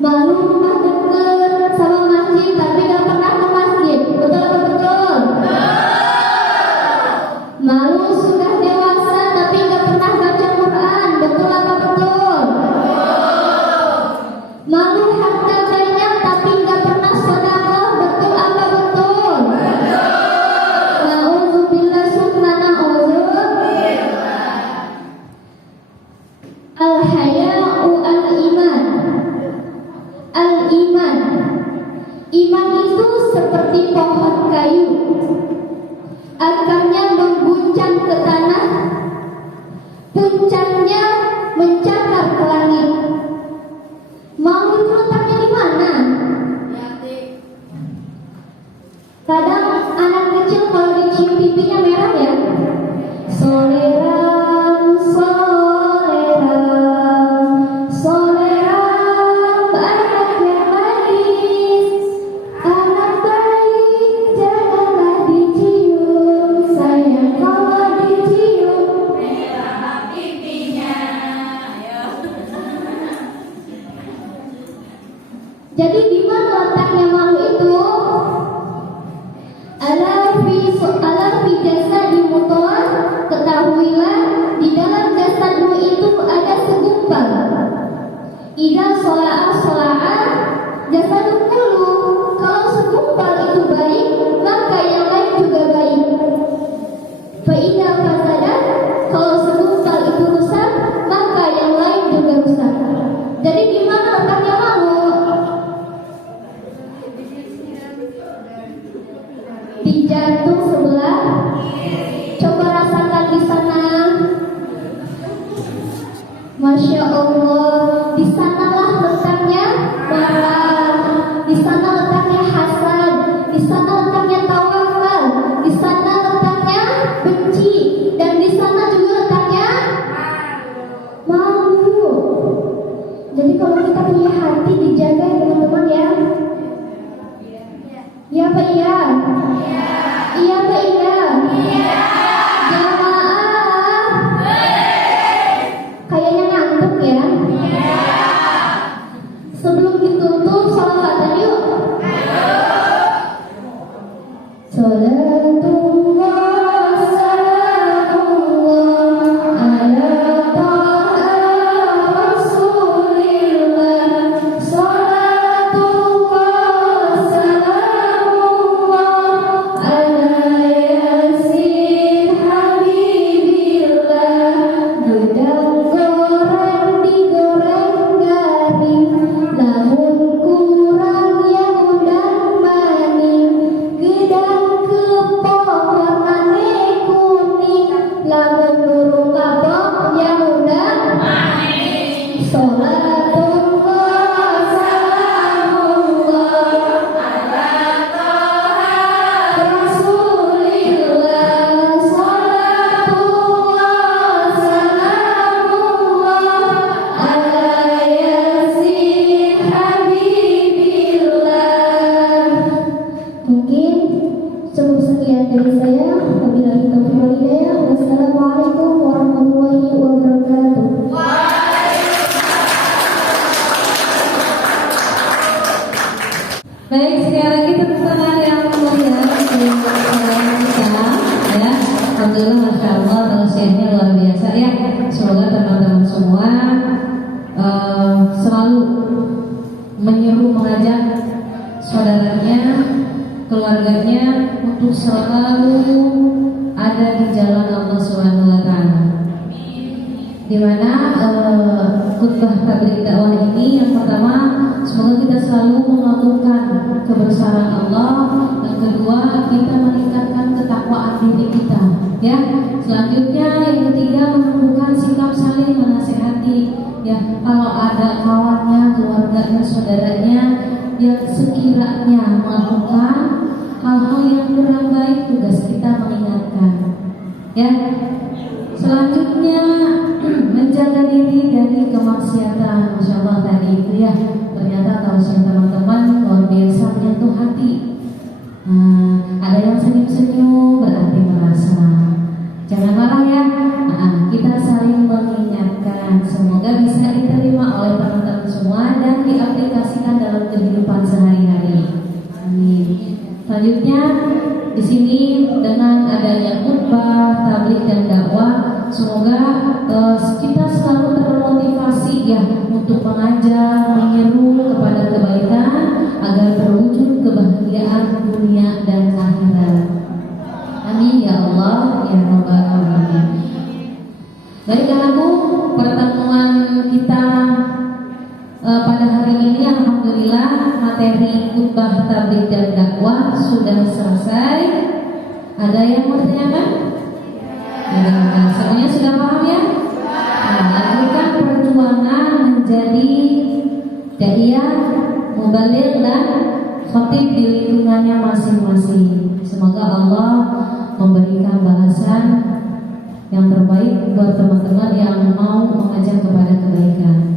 Malu rumah deket sama masjid tapi gak pernah ke masjid. Betul atau betul? Malu sudah dewasa tapi gak pernah baca Quran. Betul apa betul? Malu harta banyak tapi gak pernah sedekah. Betul apa betul? Nauzubillah summa na'udzubillah. Al-haya'u al-iman. Al-iman. Iman itu seperti pohon kayu. Akarnya mengguncang ke tanah, puncaknya mencakar ke langit. Mau itu letaknya di mana? Kadang anak kecil kalau dicium pipinya merah ya. Soleram, soleram, soleram, anak yang manis, anak baik, janganlah dicium, sayang kalau dicium. Merah pipinya. Ayo. Jadi di mana letaknya malu itu? Ala fi jasadi mutoan, ketahuilah di dalam jasadmu itu ada segumpal. Ida sola'a jasaduk kulu. Kalau segumpal itu baik, maka yang lain juga baik. Fa'ida fasadat, kalau segumpal itu rusak, maka yang lain juga rusak. Jadi di mana letaknya malu? Di jantung sebelah. Coba rasakan di sana. Masya Allah, di sanalah letaknya marah, di sana letaknya hasad, di sana letaknya tawakal, di sana letaknya benci, dan di sana juga letaknya malu. Jadi kalau kita punya hati dijaga ya teman-teman ya. Iya apa iya? Iya apa iya? Jamaah. Kayaknya ngantuk ya. Sebelum ditutup sholawatan yuk. Salatullah salamullah ala taha rasulillah. Salatullah salamullah ala yasin habibillah. Gedang goreng digoreng garing, namun kurang yang undang maning. Gedang kepok warnane kuning, lamun burung kapok yang undang maning. Salatullah salamullah ala taha rasulillah. Salatullah salamullah ala yasin habibillah. Mungkin cukup sekian dari saya. Wabillahi taufiq wal hidayah. Wassalamualaikum warahmatullahi wabarakatuh. Baik, sekali lagi tepuk tangan yang mulia untuk kita ya. Alhamdulillah, masya Allah, tausiahnya luar biasa ya. Semoga teman-teman semua selalu menyeru mengajak saudaranya, keluarganya untuk selalu ada di jalan Allah Subhanahu wa taala. Di mana khutbah tabligh dakwah ini yang pertama, semoga kita selalu melakukan kebesaran Allah, dan kedua kita meningkatkan ketakwaan diri kita ya. Selanjutnya yang ketiga, menumbuhkan sikap saling menasihati ya. Kalau ada kawannya, keluarganya, saudaranya yang sekiranya melakukan hal-hal yang kurang baik, tugas kita mengingatkan ya. Selanjutnya menjaga diri dari kemaksiatan. Masya Allah tadi itu ya, ternyata tausiah teman-teman luar biasa menyentuh hati. Ada yang senyum-senyum berarti merasa. Jangan marah sini dengan adanya khutbah, tabligh dan dakwah, semoga kita selalu termotivasi ya untuk mengajak, menyeru kepada kebaikan agar terwujud kebahagiaan dunia dan akhirat. Amin ya Allah ya Rabbal alamin. Baiklah Bu, pertemuan kita pada hari ini alhamdulillah materi khutbah, tabligh dan dakwah sudah selesai. Ada yang mau ditanyakan? Ya, semuanya sudah paham ya? Nah, lakukan perjuangan menjadi daiyah, mubaligh dan khatib di lingkungannya masing-masing. Semoga Allah memberikan balasan yang terbaik buat teman-teman yang mau mengajak kepada kebaikan.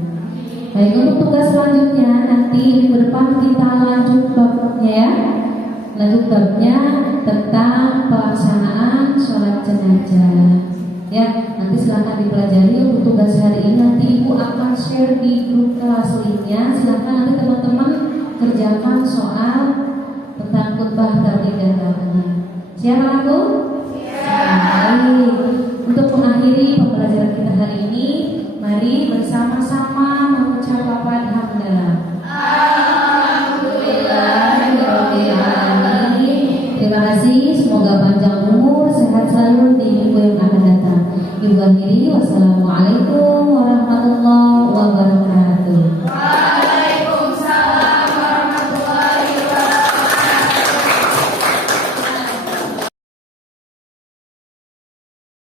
Baik, untuk tugas selanjutnya nanti minggu depan kita lanjut babnya ya. Lanjut babnya tentang pelaksanaan sholat jenazah. Ya, nanti silakan dipelajari. Untuk tugas hari ini nanti Ibu akan share di grup kelas linknya. Silakan nanti teman-teman kerjakan soal tentang khutbah, tabligh dan dakwah. Siap aku? Baik. Untuk mengakhiri pembelajaran kita hari ini, mari bersama-sama mengucap lafaz hamdalah. Alhamdulillahirobbilalamin. Terima kasih. Semoga panjang umur, sehat selalu di minggu yang akan datang. Ibu akhiri, wassalamualaikum